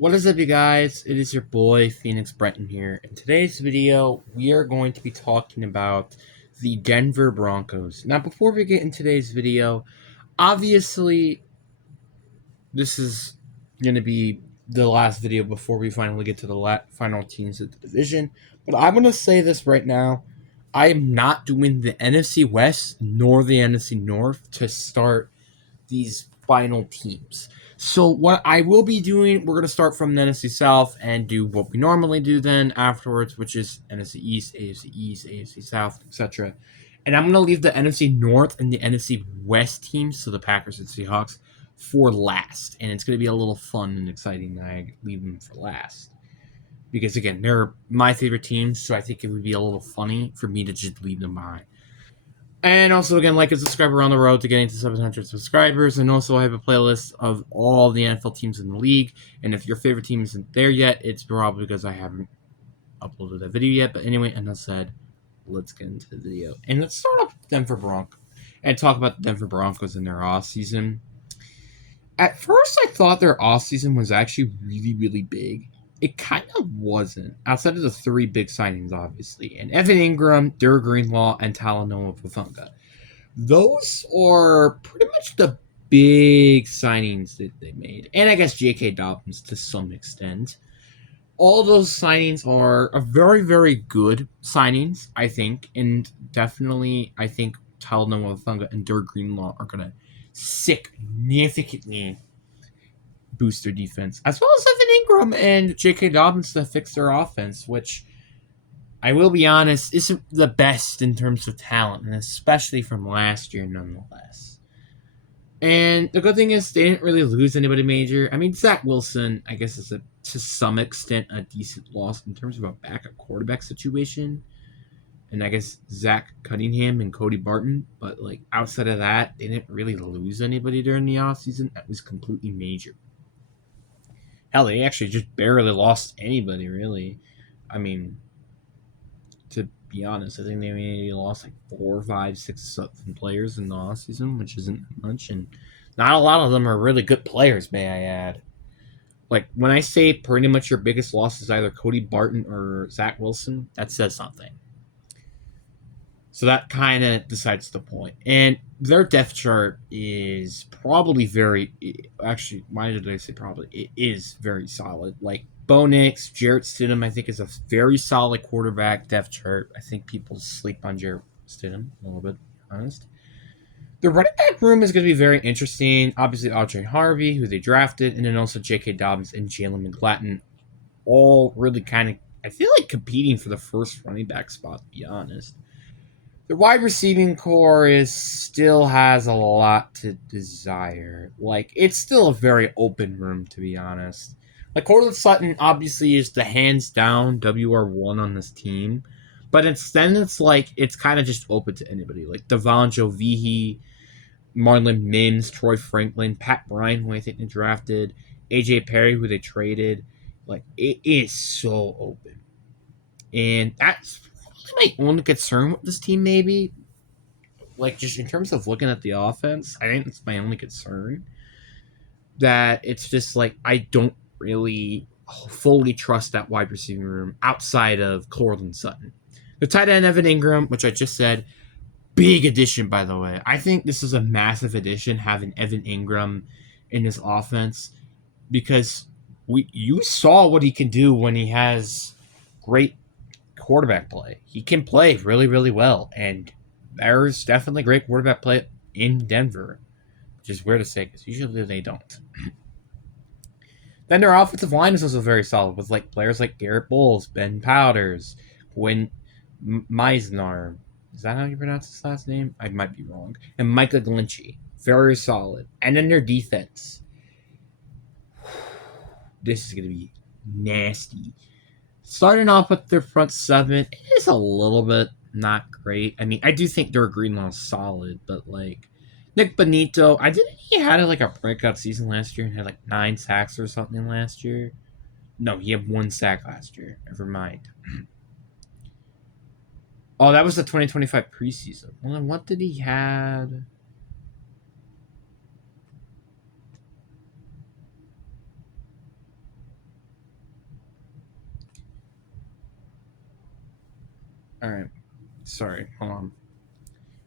What is up, you guys? It is your boy Phoenix Brenton here. In today's video, we are going to be talking about the Denver Broncos. Now, before we get in today's video, obviously, this is going to be the last video before we finally get to the final teams of the division. But I'm going to say this right now. I am not doing the NFC West nor the NFC North to start these final teams. So what I will be doing, we're going to start from the NFC South and do what we normally do then afterwards, which is NFC East, AFC South, etc. And I'm going to leave the NFC North and the NFC West teams, so the Packers and Seahawks, for last. And it's going to be a little fun and exciting that I leave them for last. Because, again, they're my favorite teams, so I think it would be a little funny for me to just leave them behind. And also, again, like and subscribe. We're on the road to getting to 700 subscribers. And also, I have a playlist of all the NFL teams in the league. And if your favorite team isn't there yet, it's probably because I haven't uploaded that video yet. But anyway, enough said. Let's get into the video. And let's start off with Denver Broncos and talk about the Denver Broncos and their offseason. At first, I thought their offseason was actually really, really big. It kind of wasn't, outside of the three big signings, obviously, and Evan Ingram, Derek Greenlaw, and Talanoa Hufanga. Those are pretty much the big signings that they made. And I guess J.K. Dobbins to some extent. All those signings are very, very good signings, I think. And definitely, I think Talanoa Hufanga and Derek Greenlaw are going to significantly boost their defense, as well as Evan Ingram and J.K. Dobbins to fix their offense, which I will be honest isn't the best in terms of talent, and especially from last year, nonetheless. And the good thing is they didn't really lose anybody major. I mean, Zach Wilson, I guess, is to some extent a decent loss in terms of a backup quarterback situation. And I guess Zach Cunningham and Cody Barton, but like outside of that, they didn't really lose anybody during the offseason. That was completely major. Hell, they actually just barely lost anybody, really. I mean, to be honest, I think they maybe lost like 4, 5, 6, 7 players in the offseason, which isn't much. And not a lot of them are really good players, may I add. Like, when I say pretty much your biggest loss is either Cody Barton or Zach Wilson, that says something. So that kind of decides the point. And their depth chart is probably actually, why did I say probably? It is very solid. Like, Bo Nix, Jarrett Stidham, I think, is a very solid quarterback depth chart. I think people sleep on Jarrett Stidham a little bit, to be honest. The running back room is going to be very interesting. Obviously, Audrey Harvey, who they drafted, and then also J.K. Dobbins and Jalen McGlatton, all really kind of, I feel like, competing for the first running back spot, to be honest. The wide receiving core still has a lot to desire. Like, it's still a very open room, to be honest. Like, Cortland Sutton obviously is the hands down WR1 on this team. But instead, it's kind of just open to anybody. Like, Devon Jovihi, Marlon Mims, Troy Franklin, Pat Bryant, who I think they drafted, AJ Perry, who they traded. Like, it is so open. And that's my only concern with this team, maybe. Like, just in terms of looking at the offense, I think it's my only concern. That it's just like, I don't really fully trust that wide receiving room outside of Cortland Sutton. The tight end, Evan Ingram, which I just said, big addition, by the way. I think this is a massive addition, having Evan Ingram in this offense, because you saw what he can do when he has great quarterback play. He can play really, really well, and there's definitely great quarterback play in Denver, which is weird to say because usually they don't. Then their offensive line is also very solid with like players like Garrett Bowles, Ben Powders, Quinn Meisner. Is that how you pronounce his last name? I might be wrong. And Micah Glinchey. Very solid. And then their defense. This is going to be nasty. Starting off with their front seven, it is a little bit not great. I mean, I do think Derek Greenlaw's solid, but like Nick Bonito, I didn't he had like a breakout season last year and had like 9 sacks or something last year. No, he had 1 sack last year. Never mind. Oh, that was the 2025 preseason. Well, what did he had? All right. Sorry. Hold on.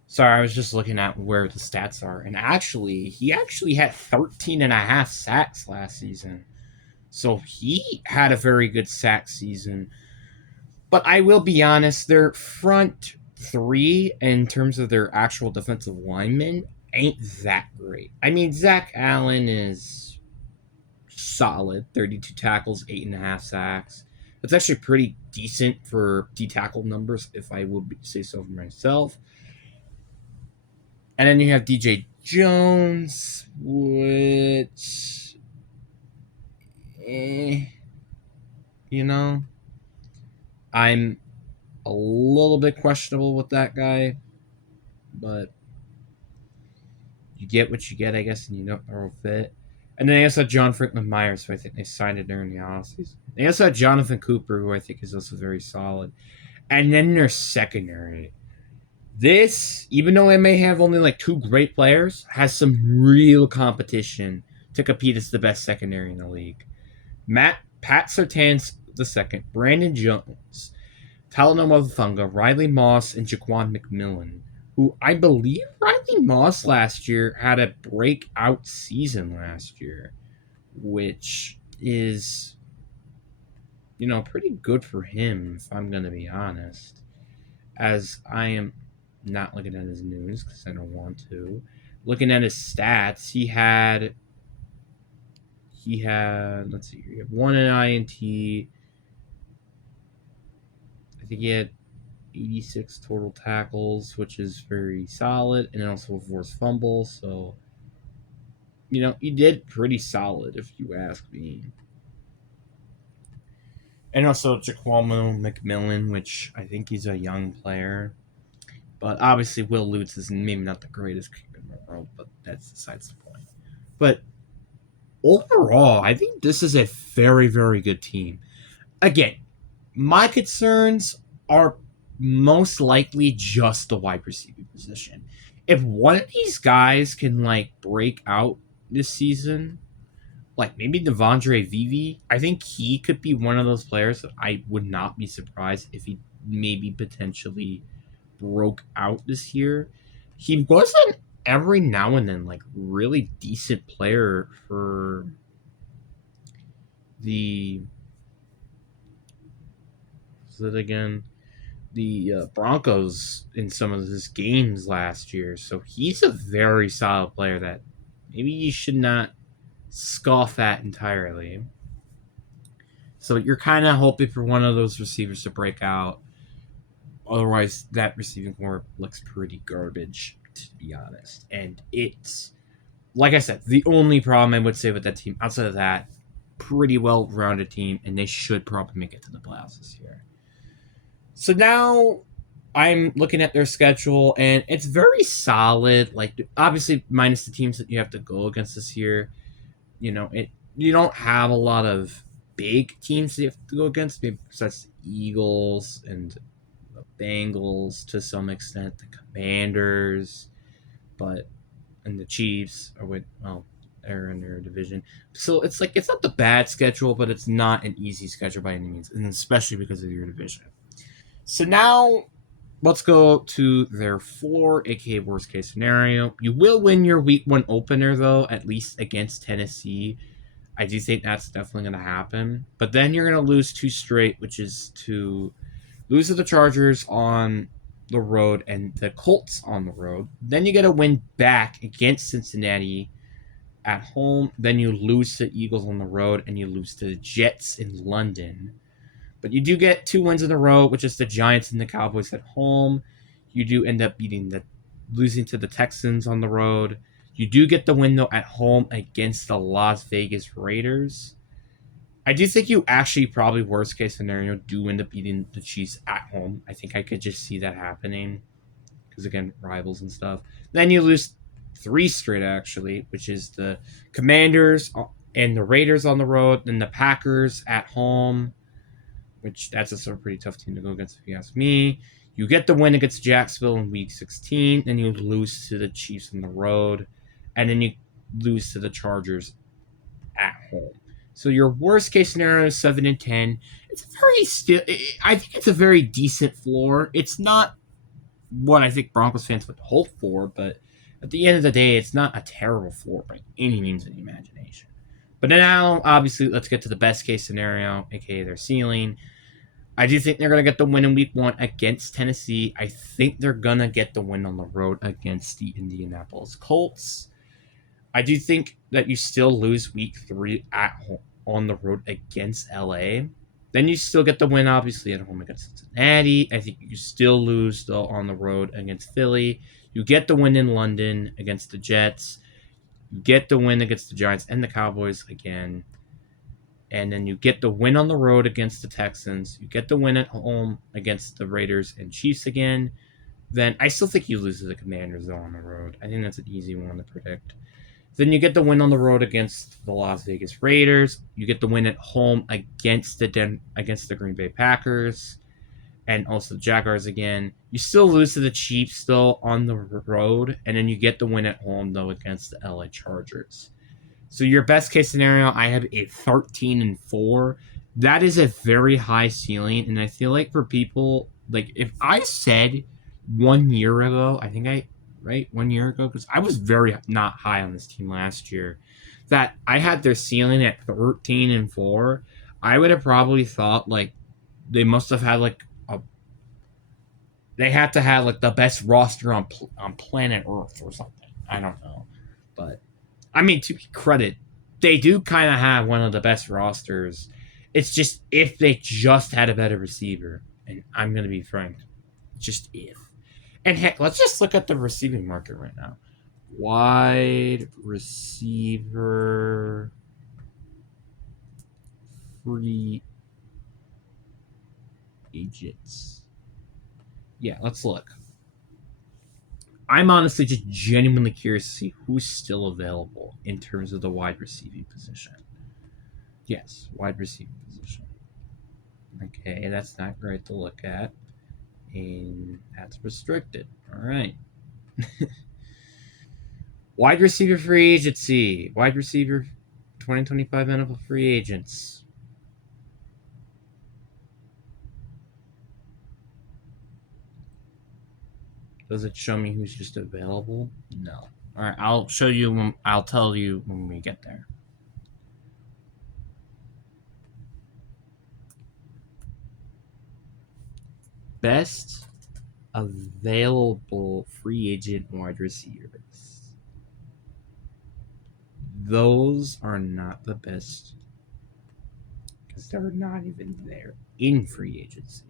Sorry, I was just looking at where the stats are. And actually, he actually had 13 and a half sacks last season. So he had a very good sack season. But I will be honest, their front three, in terms of their actual defensive linemen, ain't that great. I mean, Zach Allen is solid, 32 tackles, 8.5 sacks. That's actually pretty decent for D tackle numbers, if I would say so for myself. And then you have DJ Jones, which, eh, you know, I'm a little bit questionable with that guy, but you get what you get, I guess, and you don't know fit. And then they also had John Franklin Myers, who I think they signed it during the offseason. They also had Jonathan Cooper, who I think is also very solid. And then their secondary. This, even though it may have only like two great players, has some real competition to compete as the best secondary in the league. Pat Surtain's the second, Brandon Jones, Talanoa Funga, Riley Moss, and Jaquan McMillan, who I believe Riley Moss last year had a breakout season last year, which is, pretty good for him, if I'm going to be honest. As I am not looking at his news because I don't want to. Looking at his stats, let's see, he had one INT. I think he had 86 total tackles, which is very solid, and also a forced fumble. So, he did pretty solid, if you ask me. And also Jaquan McMillan, which I think he's a young player. But obviously, Will Lutz is maybe not the greatest kicker in the world, but that's besides the point. But overall, I think this is a very, very good team. Again, my concerns are most likely just the wide receiver position. If one of these guys can break out this season, like maybe Devondre Vivi, I think he could be one of those players that I would not be surprised if he maybe potentially broke out this year. He was an every now and then really decent player for the Broncos in some of his games last year. So he's a very solid player that maybe you should not scoff at entirely. So you're kind of hoping for one of those receivers to break out. Otherwise, that receiving corps looks pretty garbage, to be honest. And it's, like I said, the only problem I would say with that team, outside of that, pretty well-rounded team, and they should probably make it to the playoffs this year. So now I'm looking at their schedule, and it's very solid. Obviously, minus the teams that you have to go against this year, you don't have a lot of big teams that you have to go against, maybe besides the Eagles and the Bengals to some extent, the Commanders, and the Chiefs they're in their division. So it's it's not the bad schedule, but it's not an easy schedule by any means, and especially because of your division. So now let's go to their floor, aka worst case scenario. You will win your week one opener though, at least against Tennessee. I do think that's definitely going to happen. But then you're going to lose two straight, which is to lose to the Chargers on the road and the Colts on the road. Then you get a win back against Cincinnati at home. Then you lose to Eagles on the road, and you lose to the Jets in London. But you do get 2 wins in a row, which is the Giants and the Cowboys at home. You do end up losing to the Texans on the road. You do get the win, though, at home against the Las Vegas Raiders. I do think you actually probably, worst case scenario, do end up beating the Chiefs at home. I think I could just see that happening. Because, again, rivals and stuff. Then you lose 3 straight, actually, which is the Commanders and the Raiders on the road. Then the Packers at home, which that's a pretty tough team to go against if you ask me. You get the win against Jacksonville in Week 16. Then you lose to the Chiefs on the road. And then you lose to the Chargers at home. So your worst case scenario is 7-10. it's a very still. I think it's a very decent floor. It's not what I think Broncos fans would hope for, but at the end of the day, it's not a terrible floor by any means of the imagination. But now, obviously, let's get to the best case scenario, aka their ceiling. I do think they're going to get the win in week 1 against Tennessee. I think they're going to get the win on the road against the Indianapolis Colts. I do think that you still lose week 3 at home on the road against LA. Then you still get the win, obviously, at home against Cincinnati. I think you still lose still on the road against Philly. You get the win in London against the Jets. You get the win against the Giants and the Cowboys again. And then you get the win on the road against the Texans. You get the win at home against the Raiders and Chiefs again. Then I still think you lose to the Commanders, though, on the road. I think that's an easy one to predict. Then you get the win on the road against the Las Vegas Raiders. You get the win at home against the Green Bay Packers and also the Jaguars again. You still lose to the Chiefs still on the road, and then you get the win at home though against the LA Chargers. So your best case scenario, I have a 13-4. That is a very high ceiling, and I feel like for people like if I said 1 year ago, I think I right 1 year ago because I was very not high on this team last year, that I had their ceiling at 13-4. I would have probably thought like they must have had like they had to have like the best roster on planet Earth or something. I don't know, but I mean to be credit, they do kind of have one of the best rosters. It's just if they just had a better receiver, and I'm gonna be frank, just if. And heck, let's just look at the receiving market right now. Wide receiver free agents. Yeah, let's look. I'm honestly just genuinely curious to see who's still available in terms of the wide receiving position. Yes, wide receiving position. Okay, that's not great to look at. And that's restricted. All right. Wide receiver free agency. Wide receiver 2025 NFL free agents. Does it show me who's just available? No. All right, I'll show you. I'll tell you when we get there. Best available free agent wide receivers. Those are not the best because they're not even there in free agency.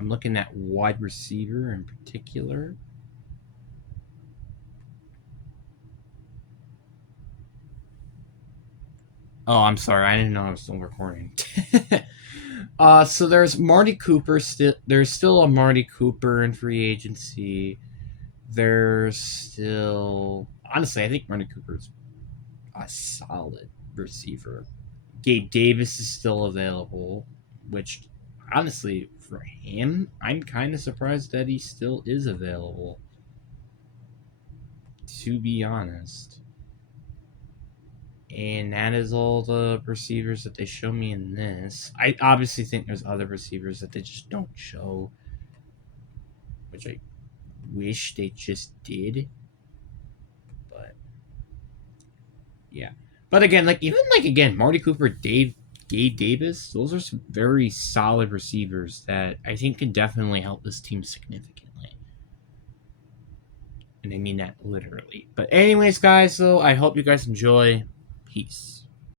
I'm looking at wide receiver in particular. Oh, I'm sorry. I didn't know I was still recording. So there's Marty Cooper. There's still a Marty Cooper in free agency. There's still, honestly, I think Marty Cooper's a solid receiver. Gabe Davis is still available, which honestly for him, I'm kind of surprised that he still is available. To be honest. And that is all the receivers that they show me in this. I obviously think there's other receivers that they just don't show, which I wish they just did. But yeah. But again, Marty Cooper, Gabe Davis, those are some very solid receivers that I think can definitely help this team significantly. And I mean that literally. But anyways, guys, so I hope you guys enjoy. Peace.